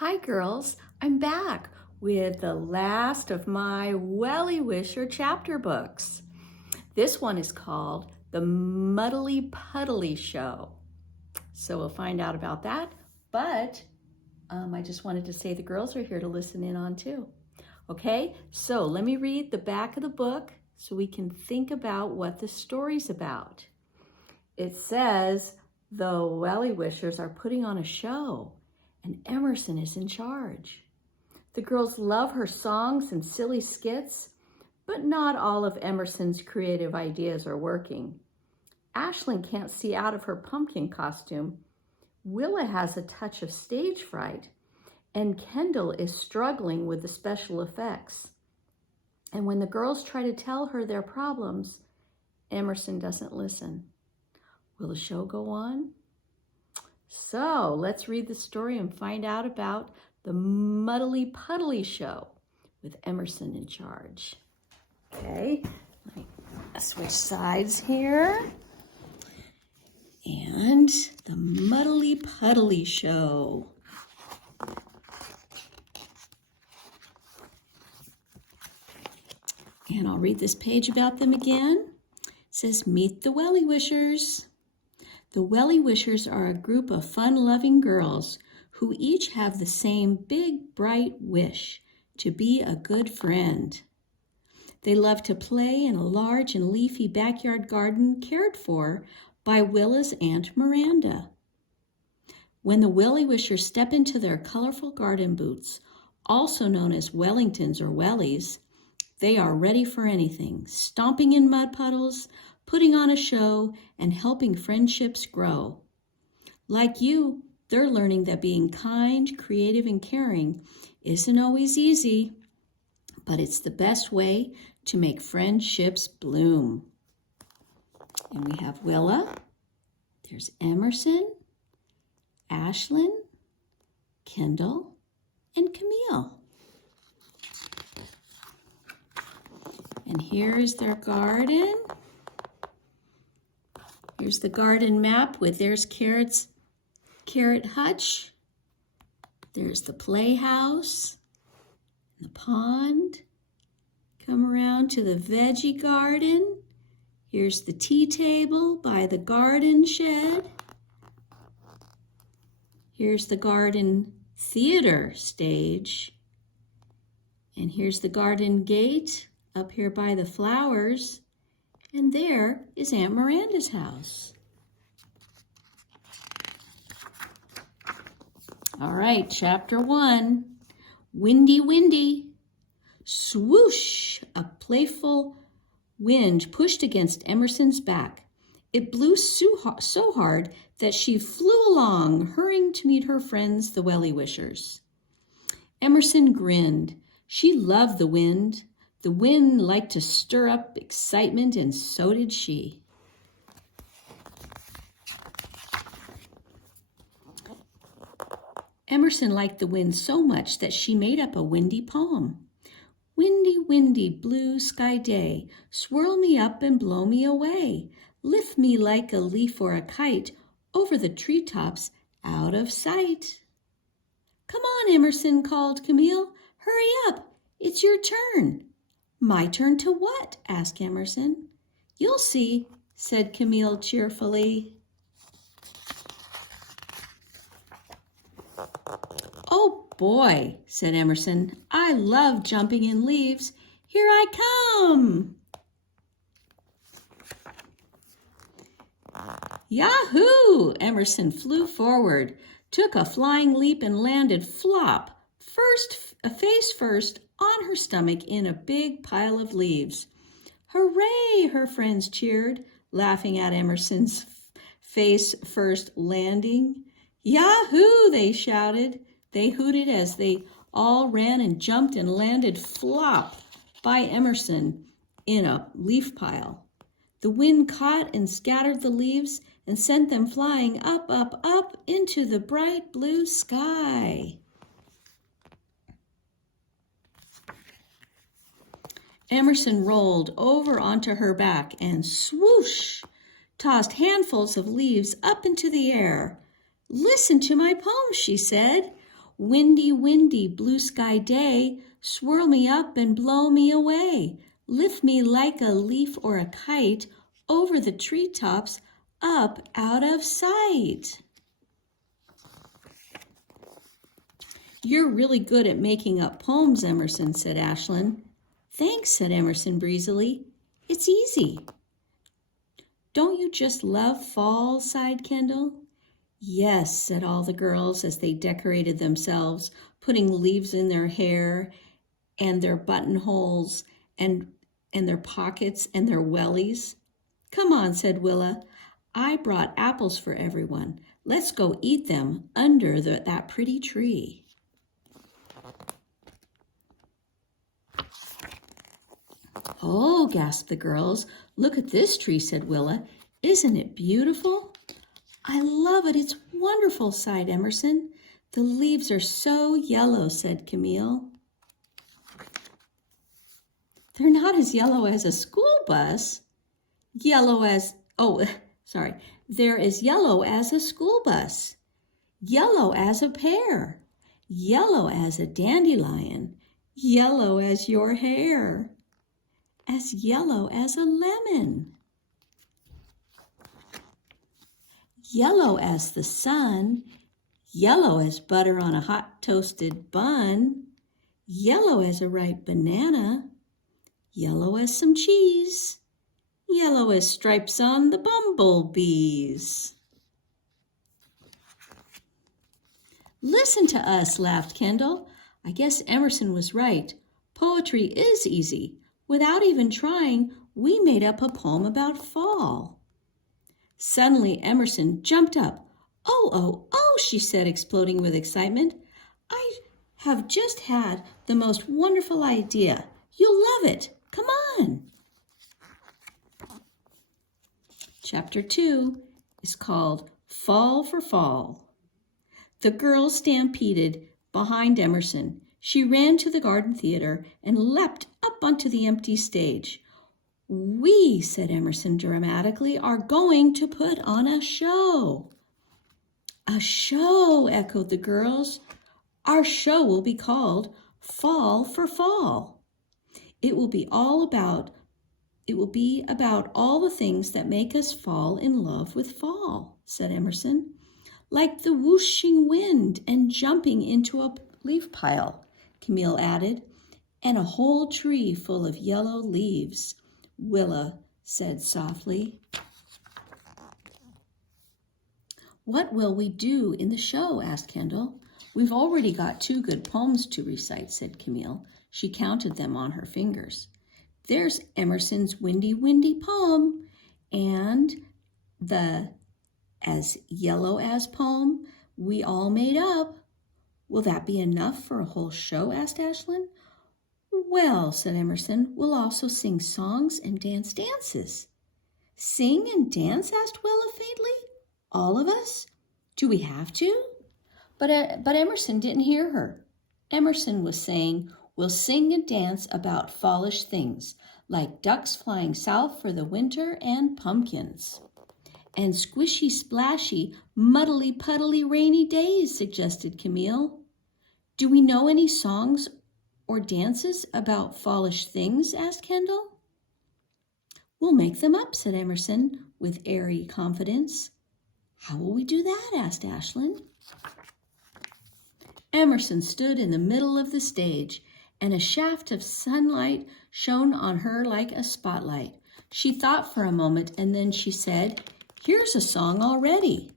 Hi girls, I'm back with the last of my Welly Wisher chapter books. This one is called The Muddily Puddily Show. So we'll find out about that, but I just wanted to say the girls are here to listen in on too. Okay, so let me read the back of the book so we can think about what the story's about. It says the Welly Wishers are putting on a show and Emerson is in charge. The girls love her songs and silly skits, but not all of Emerson's creative ideas are working. Ashlyn can't see out of her pumpkin costume. Willa has a touch of stage fright, and Kendall is struggling with the special effects. And when the girls try to tell her their problems, Emerson doesn't listen. Will the show go on? So let's read the story and find out about the Muddily Puddily Show with Emerson in charge. Okay, let me switch sides here. And the Muddily Puddily Show. And I'll read this page about them again. It says, meet the Welly Wishers. The Welly Wishers are a group of fun-loving girls who each have the same big, bright wish to be a good friend. They love to play in a large and leafy backyard garden cared for by Willa's Aunt Miranda. When the Welly Wishers step into their colorful garden boots, also known as Wellingtons or Wellies, they are ready for anything, stomping in mud puddles, putting on a show, and helping friendships grow. Like you, they're learning that being kind, creative, and caring isn't always easy, but it's the best way to make friendships bloom. And we have Willa, there's Emerson, Ashlyn, Kendall, and Camille. And here's their garden. Here's the garden map with there's Carrot Hutch. There's the playhouse, the pond. Come around to the veggie garden. Here's the tea table by the garden shed. Here's the garden theater stage. And here's the garden gate up here by the flowers. And there is Aunt Miranda's house. All right, chapter 1, Windy Windy. Swoosh, a playful wind pushed against Emerson's back. It blew so hard that she flew along, hurrying to meet her friends, the Welly Wishers. Emerson grinned. She loved the wind. The wind liked to stir up excitement, and so did she. Emerson liked the wind so much that she made up a windy poem. Windy, windy, blue sky day, swirl me up and blow me away. Lift me like a leaf or a kite over the treetops out of sight. Come on, Emerson, called Camille. Hurry up, it's your turn. My turn to what? Asked Emerson. You'll see, said Camille cheerfully. Oh boy, said Emerson. I love jumping in leaves. Here I come. Yahoo! Emerson flew forward, took a flying leap and landed flop, face first on her stomach in a big pile of leaves. Hooray! Her friends cheered, laughing at Emerson's face first landing. Yahoo! They shouted. They hooted as they all ran and jumped and landed flop by Emerson in a leaf pile. The wind caught and scattered the leaves and sent them flying up, up, up into the bright blue sky. Emerson rolled over onto her back and swoosh, tossed handfuls of leaves up into the air. Listen to my poem, she said. Windy, windy, blue sky day, swirl me up and blow me away. Lift me like a leaf or a kite over the treetops, up out of sight. You're really good at making up poems, Emerson, said Ashlyn. Thanks, said Emerson breezily. It's easy. Don't you just love fall, sighed Kendall. Yes, said all the girls as they decorated themselves, putting leaves in their hair and their buttonholes and their pockets and their wellies. Come on, said Willa. I brought apples for everyone. Let's go eat them under that pretty tree. Oh, gasped the girls. Look at this tree, said Willa. Isn't it beautiful? I love it. It's wonderful, sighed Emerson. The leaves are so yellow, said Camille. They're not as yellow as a school bus. They're as yellow as a school bus. Yellow as a pear. Yellow as a dandelion. Yellow as your hair. As yellow as a lemon. Yellow as the sun. Yellow as butter on a hot toasted bun. Yellow as a ripe banana. Yellow as some cheese. Yellow as stripes on the bumblebees. Listen to us, laughed Kendall. I guess Emerson was right. Poetry is easy. Without even trying, we made up a poem about fall. Suddenly, Emerson jumped up. Oh, she said, exploding with excitement. I have just had the most wonderful idea. You'll love it. Come on. Chapter 2 is called Fall for Fall. The girls stampeded behind Emerson. She ran to the garden theater and leapt up onto the empty stage. We, said Emerson dramatically, are going to put on a show. A show, echoed the girls. Our show will be called Fall for Fall. It will be about all the things that make us fall in love with fall, said Emerson. Like the whooshing wind and jumping into a leaf pile, Camille added, and a whole tree full of yellow leaves, Willa said softly. What will we do in the show? Asked Kendall. We've already got 2 good poems to recite, said Camille. She counted them on her fingers. There's Emerson's Windy, Windy poem and the As Yellow As poem we all made up. Will that be enough for a whole show? Asked Ashlyn. Well, said Emerson, we'll also sing songs and dance dances. Sing and dance? Asked Willa faintly. All of us? Do we have to? But Emerson didn't hear her. Emerson was saying, we'll sing and dance about fallish things, like ducks flying south for the winter and pumpkins. And squishy, splashy, muddily, puddily rainy days, suggested Camille. Do we know any songs or dances about fallish things? Asked Kendall. We'll make them up, said Emerson with airy confidence. How will we do that? Asked Ashlyn. Emerson stood in the middle of the stage, and a shaft of sunlight shone on her like a spotlight. She thought for a moment, and then she said, Here's a song already.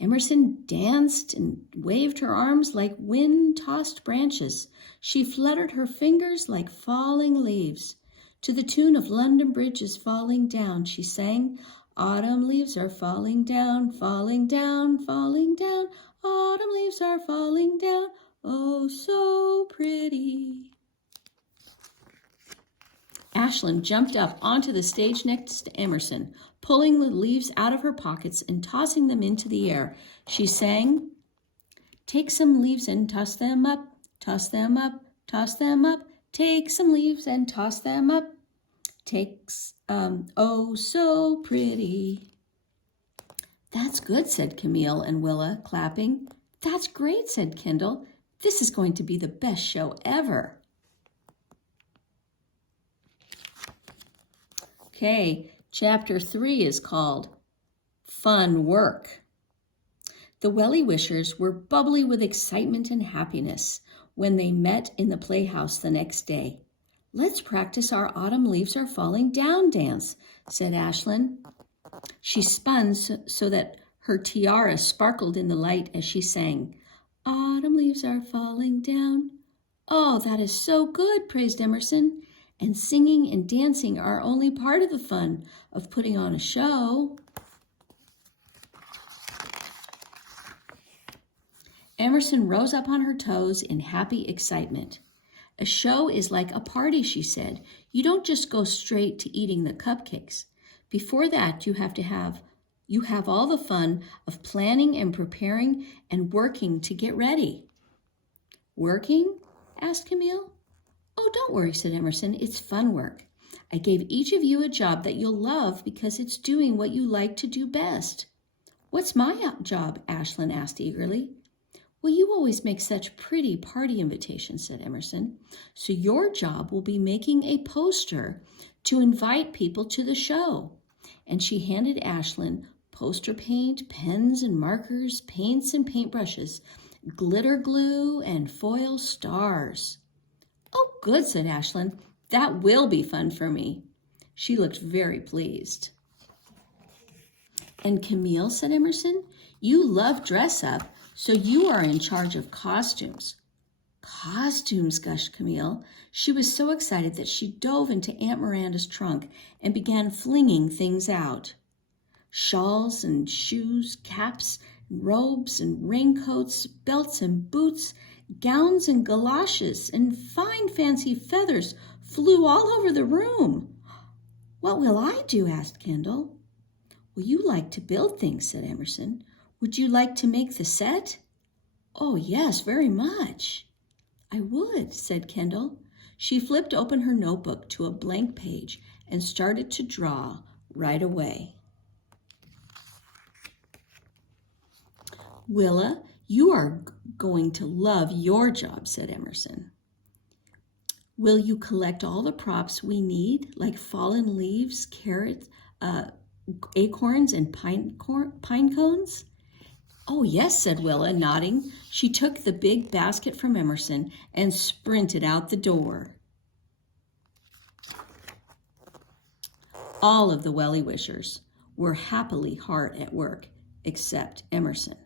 Emerson danced and waved her arms like wind-tossed branches. She fluttered her fingers like falling leaves. To the tune of London Bridge is falling down, she sang, Autumn leaves are falling down, falling down, falling down. Autumn leaves are falling down, oh, so pretty. Ashlyn jumped up onto the stage next to Emerson, pulling the leaves out of her pockets and tossing them into the air. She sang, Take some leaves and toss them up, toss them up, toss them up. Take some leaves and toss them up. Oh, so pretty. That's good, said Camille and Willa, clapping. That's great, said Kendall. This is going to be the best show ever. Okay, chapter 3 is called Fun Work. The Welly Wishers were bubbly with excitement and happiness when they met in the playhouse the next day. Let's practice our autumn leaves are falling down dance, said Ashlyn. She spun so that her tiara sparkled in the light as she sang, Autumn leaves are falling down. Oh, that is so good, praised Emerson. And singing and dancing are only part of the fun of putting on a show. Emerson rose up on her toes in happy excitement. A show is like a party, she said. You don't just go straight to eating the cupcakes. Before that, you have all the fun of planning and preparing and working to get ready. Working? Asked Camille. Oh, don't worry, said Emerson. It's fun work. I gave each of you a job that you'll love because it's doing what you like to do best. What's my job? Ashlyn asked eagerly. Well, you always make such pretty party invitations, said Emerson. So your job will be making a poster to invite people to the show. And she handed Ashlyn poster paint, pens and markers, paints and paintbrushes, glitter glue, and foil stars. Oh, good, said Ashlyn. That will be fun for me. She looked very pleased. And Camille, said Emerson, you love dress up, so you are in charge of costumes. Costumes, gushed Camille. She was so excited that she dove into Aunt Miranda's trunk and began flinging things out. Shawls and shoes, caps, and robes and raincoats, belts and boots, gowns and galoshes, and fine fancy feathers flew all over the room. What will I do? Asked Kendall. Well, you like to build things, said Emerson. Would you like to make the set? Oh, yes, very much. I would, said Kendall. She flipped open her notebook to a blank page and started to draw right away. Willa, you are going to love your job, said Emerson. Will you collect all the props we need, like fallen leaves, carrots, acorns, and pine cones? Oh, yes, said Willa, nodding. She took the big basket from Emerson and sprinted out the door. All of the Welly Wishers were happily hard at work, except Emerson.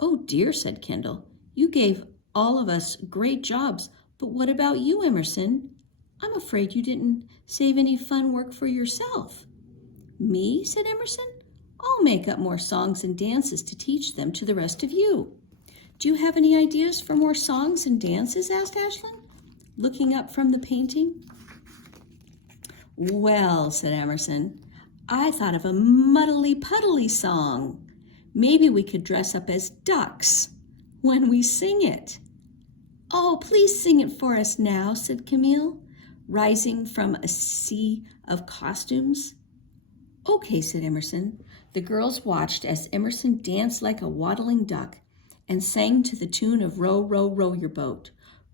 Oh, dear, said Kendall. You gave all of us great jobs, but what about you, Emerson? I'm afraid you didn't save any fun work for yourself. Me, said Emerson. I'll make up more songs and dances to teach them to the rest of you. Do you have any ideas for more songs and dances? Asked Ashlyn, looking up from the painting. Well, said Emerson, I thought of a Muddily Puddily song. Maybe we could dress up as ducks when we sing it. Oh, please sing it for us now, said Camille, rising from a sea of costumes. Okay, said Emerson. The girls watched as Emerson danced like a waddling duck and sang to the tune of Row, Row, Row Your Boat.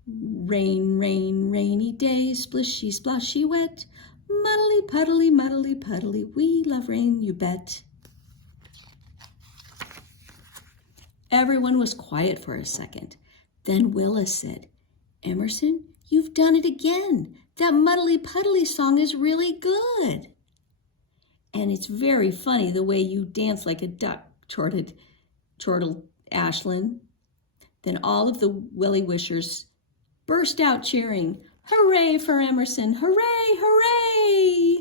Rain, rain, rainy day, splishy, splashy, wet. Muddily, puddly, we love rain, you bet. Everyone was quiet for a second. Then Willa said, Emerson, you've done it again. That Muddily Puddly song is really good. And it's very funny the way you dance like a duck, chortled Ashlyn. Then all of the Welly Wishers burst out cheering, hooray for Emerson, hooray, hooray!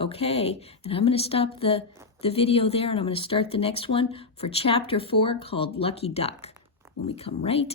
Okay, and I'm going to stop the video there, and I'm going to start the next one for chapter 4 called Lucky Duck when we come right